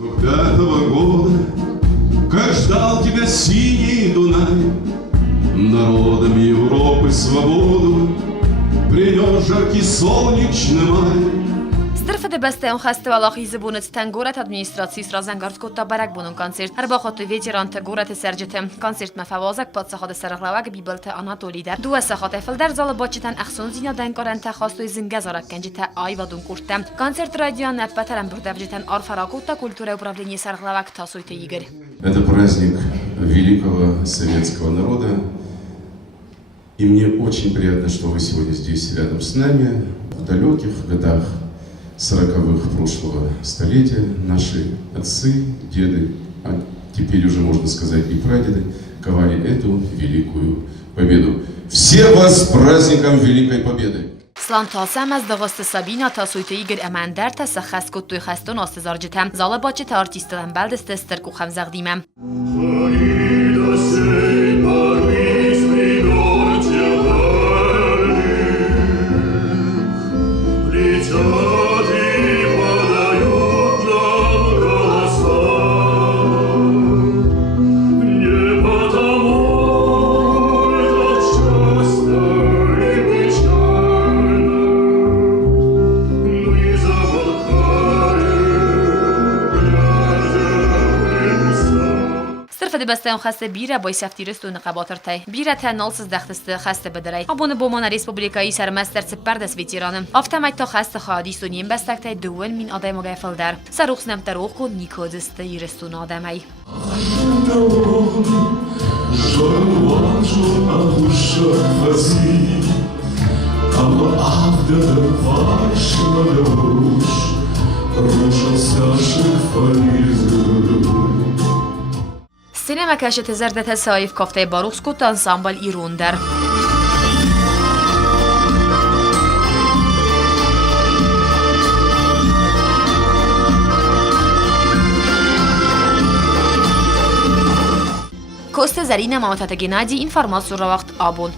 5-го года, как ждал тебя синий Дунай, народам Европы свободу принес жаркий солнечный май. Strefede beste on festival izbunet tengurat administracji Rozengorskota barak bunun konsert. Her baxotu veteran tengurat serjete konsert mafawazak patsahad serglawak bibelte Anatolider. Dua sahat efelder zal bachitan axson zina denkarent khastoy zingazarak kenjete ayvadun kurtem. Konsert радио напатерам бурдавжетен арфаракута культура управления серглавак тасуйте Игорь. Это праздник великого советского народа. И мне очень приятно, что вы сегодня здесь рядом с нами. В далеких годах 40-х прошлого столетия наши отцы, деды, а теперь уже можно сказать и прадеды, ковали эту великую победу. Всех вас с праздником Великой Победы! سلام تاسم از دغست سابینا تاسویت ایگر امندر تس خست کت توی خستون آستزارجتم زال باچه تا آرتیستلم بلدست استرکو خمزق دیمم بسته خسته بیره با سفتیرست و نقاباتر تای بیره تنالسز دختست خسته بدرای ابون بومان ریسپوبلیکایی سرمستر سپردس ویتیرانم افتمای تا خسته خادی سونیم بستک تای دول مین آدم و گفل در سروخ نمتروخ و نیکودست یرستون آدمای سینما کشت زردت سایف کافته باروخس کت انسامبل ایرون در کوست زرین مامتات گنادی اینفرماسیون را وقت آبون